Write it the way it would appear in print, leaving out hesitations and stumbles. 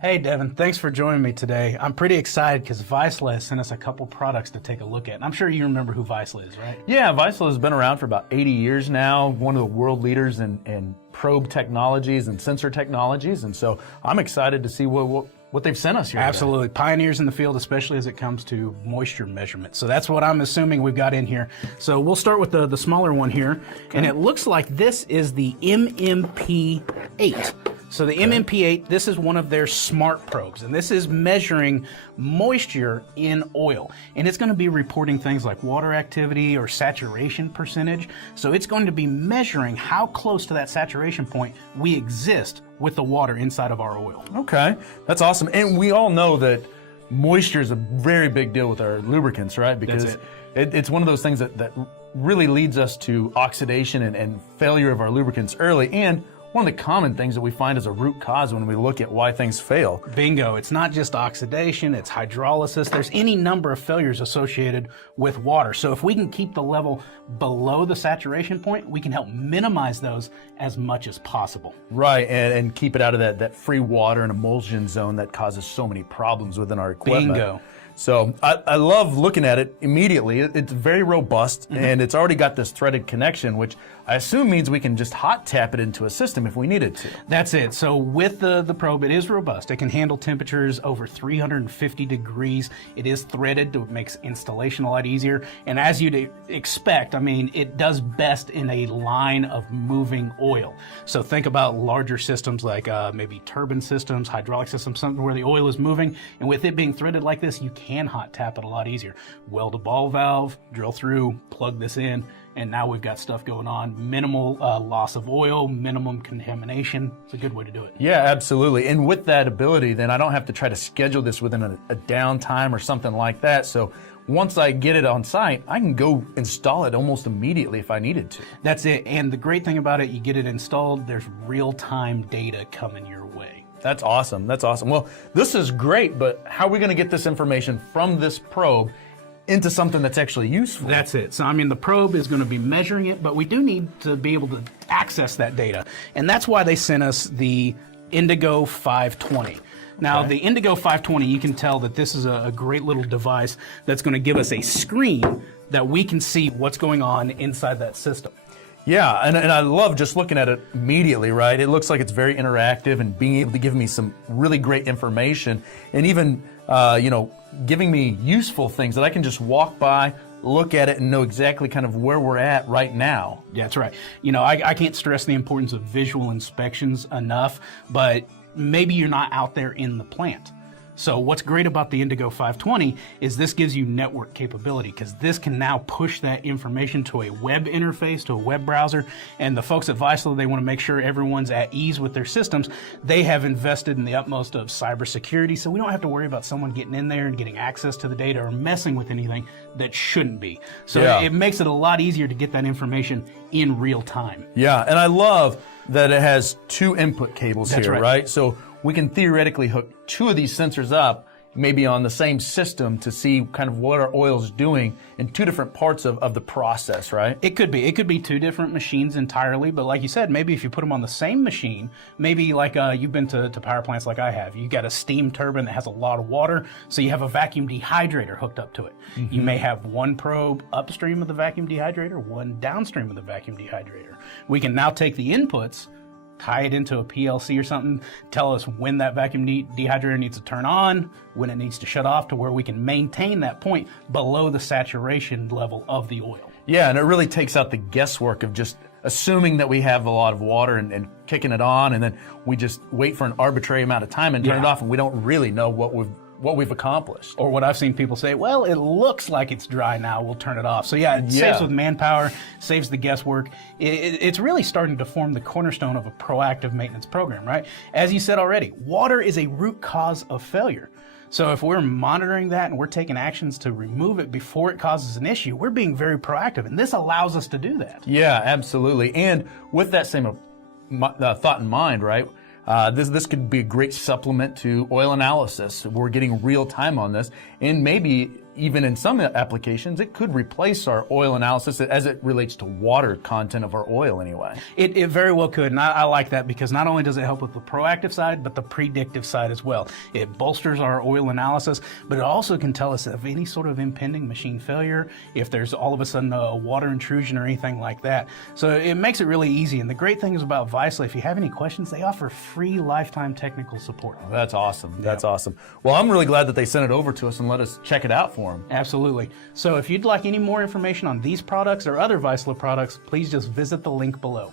Hey Devin, thanks for joining me today. I'm pretty excited because Häusler has sent us a couple products to take a look at. And I'm sure you remember who Häusler is, right? Yeah, Häusler has been around for about 80 years now, one of the world leaders in probe technologies and sensor technologies. And so I'm excited to see what they've sent us here Absolutely. today. Pioneers in the field, especially as it comes to moisture measurement. So that's what I'm assuming we've got in here. So we'll start with the smaller one here. Okay. And it looks like this is the MMP8. So the MMP8, this is one of their smart probes, and this is measuring moisture in oil. And it's going to be reporting things like water activity or saturation percentage. So it's going to be measuring how close to that saturation point we exist with the water inside of our oil. Okay, that's awesome. And we all know that moisture is a very big deal with our lubricants, right? Because it's one of those things that really leads us to oxidation and failure of our lubricants early. And one of the common things that we find as a root cause when we look at why things fail. Bingo. It's not just oxidation, it's hydrolysis. There's any number of failures associated with water. So if we can keep the level below the saturation point, we can help minimize those as much as possible. Right, and keep it out of that free water and emulsion zone that causes so many problems within our equipment. Bingo. So I love looking at it immediately. It's very robust, and it's already got this threaded connection, which I assume means we can just hot tap it into a system if we needed to. That's it. So with the probe, it is robust. It can handle temperatures over 350 degrees. It is threaded, it makes installation a lot easier. And as you'd expect, I mean, it does best in a line of moving oil. So think about larger systems like maybe turbine systems, hydraulic systems, something where the oil is moving. And with it being threaded like this, you can hot tap it a lot easier. Weld a ball valve, drill through, plug this in, and now we've got stuff going on. Minimal loss of oil, minimum contamination. It's a good way to do it. Yeah, absolutely. And with that ability, then I don't have to try to schedule this within a downtime or something like that. So once I get it on site, I can go install it almost immediately if I needed to. That's it. And the great thing about it, you get it installed, there's real-time data coming your way. That's awesome. That's awesome. Well, this is great, but how are we going to get this information from this probe into something that's actually useful? That's it. So, I mean, the probe is going to be measuring it, but we do need to be able to access that data. And that's why they sent us the Indigo 520. Now, the Indigo 520, you can tell that this is a great little device that's going to give us a screen that we can see what's going on inside that system. Yeah, and I love just looking at it immediately, right? It looks like it's very interactive and being able to give me some really great information and even, giving me useful things that I can just walk by, look at it, and know exactly kind of where we're at right now. Yeah, that's right. You know, I can't stress the importance of visual inspections enough, but maybe you're not out there in the plant. So what's great about the Indigo 520 is this gives you network capability because this can now push that information to a web interface, to a web browser. And the folks at Häusler, they want to make sure everyone's at ease with their systems. They have invested in the utmost of cybersecurity, so we don't have to worry about someone getting in there and getting access to the data or messing with anything that shouldn't be. So it makes it a lot easier to get that information in real time. Yeah, and I love that it has two input cables That's here, right? So we can theoretically hook two of these sensors up, maybe on the same system, to see kind of what our oil is doing in two different parts of the process, right? It could be. It could be two different machines entirely, but like you said, maybe if you put them on the same machine, maybe like you've been to power plants like I have. You got a steam turbine that has a lot of water, so you have a vacuum dehydrator hooked up to it. You may have one probe upstream of the vacuum dehydrator, one downstream of the vacuum dehydrator. We can now take the inputs, tie it into a PLC or something, tell us when that vacuum dehydrator needs to turn on, when it needs to shut off, to where we can maintain that point below the saturation level of the oil. Yeah, and it really takes out the guesswork of just assuming that we have a lot of water and kicking it on, and then we just wait for an arbitrary amount of time and turn it off, and we don't really know what we've accomplished. Or what I've seen people say, well, it looks like it's dry now, we'll turn it off. So yeah, it saves with manpower, saves the guesswork. It's really starting to form the cornerstone of a proactive maintenance program, right? As you said already, water is a root cause of failure. So if we're monitoring that and we're taking actions to remove it before it causes an issue, we're being very proactive, and this allows us to do that. Yeah, absolutely. And with that same thought in mind, right? This could be a great supplement to oil analysis. We're getting real time on this, and maybe even in some applications, it could replace our oil analysis as it relates to water content of our oil anyway. It very well could, and I like that because not only does it help with the proactive side, but the predictive side as well. It bolsters our oil analysis, but it also can tell us of any sort of impending machine failure, if there's all of a sudden a water intrusion or anything like that. So it makes it really easy, and the great thing is about Weissla, if you have any questions, they offer free lifetime technical support. That's awesome. That's awesome. Well, I'm really glad that they sent it over to us and let us check it out for them. Absolutely. So if you'd like any more information on these products or other Weissla products, please just visit the link below.